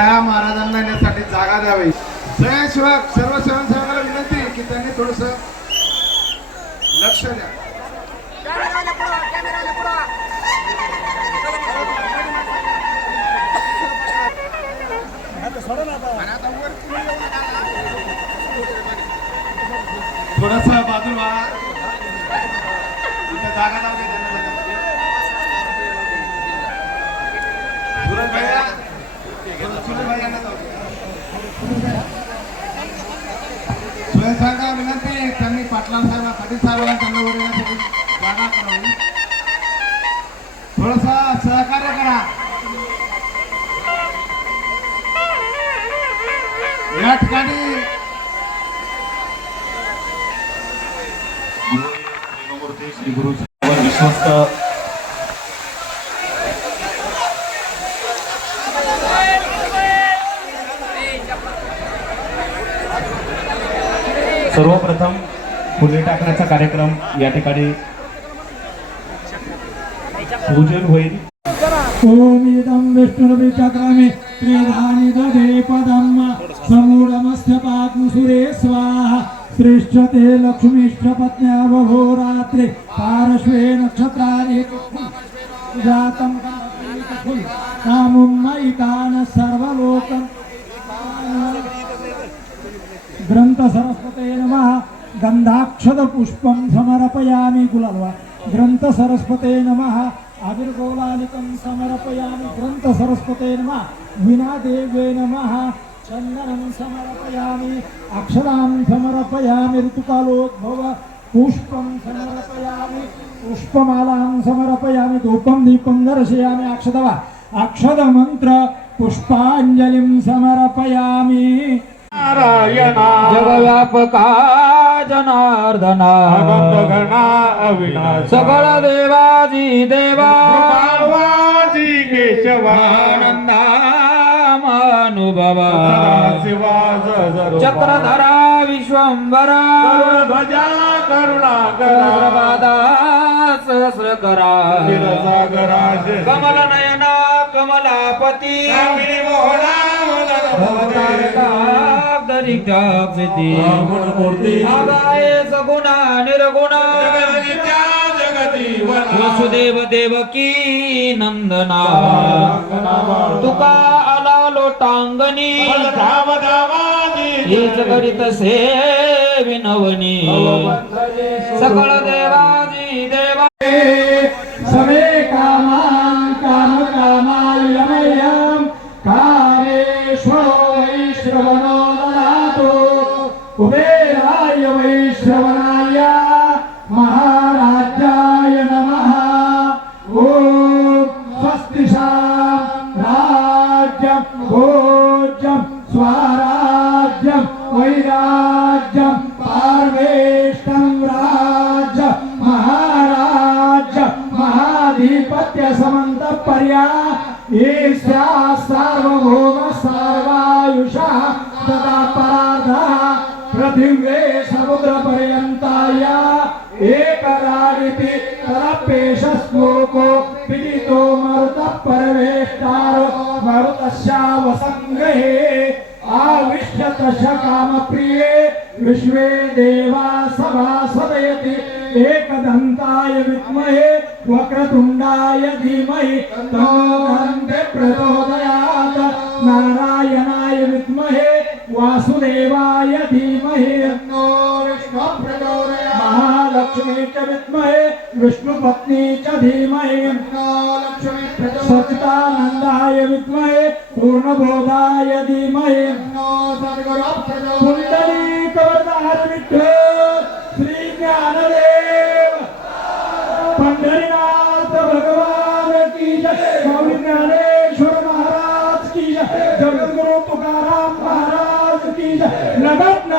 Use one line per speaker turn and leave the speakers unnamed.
कृपया महाराजांना येण्यासाठी जागा द्यावी. सगळ्याशिवाय सर्व स्वयंसेवकाला विनंती की त्यांनी थोडस लक्ष द्या. थोडस बाजूला जागा लावली. ठिकाणी
श्री गुरु विश्वस्त. सर्वप्रथम फुले टाकण्याचा कार्यक्रम या ठिकाणी पूजन होईल. ॐ
इदं विष्णुर्विचक्रमे त्रिधानि दधे पदं समूढमस्य स्वाहा। श्रेष्ठते लक्ष्मीष्ठ पत्न्या बभो रात्रे पार्श्वे नक्षत्राणि जातं कामुन्मयिकान् सर्वलोकम्। ग्रंथ सरस्वते नमः गंधाक्षद पुष्पं समर्पयामि गुलालवा ग्रंथ सरस्वते ఆవిర్గోళాలికం సమర్పయామి గ్రంథ సరస్వతే నమ వినాదేవే నమ చందనం సమర్పయామి అక్షరాం సమర్పయామి ఋతుకాలోద్భవ పుష్పం సమర్పయామి పుష్పమాలాం సమర్పయామి ధూపం దీపం దర్శయామి అక్షతవ అక్షత మంత్ర పుష్పాంజలిం సమర్పయామి.
నారాయణ.
జగవ్యాపకా जनार्दना
घना अविनाश। सकळ
देवाजी देवा।
बाळवाजी केशवा। आनंदामानुभवा शिवाज
चक्रधरा विश्वंभरा।
ध्वजा करुणाकरा सहस्रपादा
सहस्रकरा।
सागरा कमल
नयना कमलापती। भवतारिकाब्दरिकाब्दिती आगाय सगुणा निर्गुणा.
वसुदेव
देवकी नंदना. तुका आला लोटांगणी.
हेच करीत
से विनवनी
सकळ
देवाजी देवा.
స్వరాజ్యం వైరాజ్యం పార్వేష్టం రాజ్య మహారాజ్య మహాధిపత్య సమంత పర్యా ఈశ్యా సార్వభౌమ సార్వాయుష తదా పరాధ పృథివే సముద్ర పర్యంతాయ ఏకరాడితి తరపేష శ్లోకో పిలితో మరుత పరవేష్టారో मरुतस्यावसङ्गहे आविश्यतश कामप्रिये विश्वे देवा सभासदयति एकदन्ताय विद्महे वक्रतुण्डाय धीमहि गन्धे प्रचोदयात् नारायणाय विद्महे वासुदेवाय धीमहि तन्नो विष्णु प्रचोदयात् महालक्ष्मी च विद्महे विष्णुपत्नी च धीमहि सच्चिदानन्दाय विद्महे पूर्णबोधाय धीमहे। पुण्डलीकवरदार विठ्ठल श्री ज्ञानदेव। पंढरीनाथ भगवान की जय। स्वामी ज्ञानेश्वर महाराज की जय। जगद्गुरु तुकाराम महाराज की जय। नगर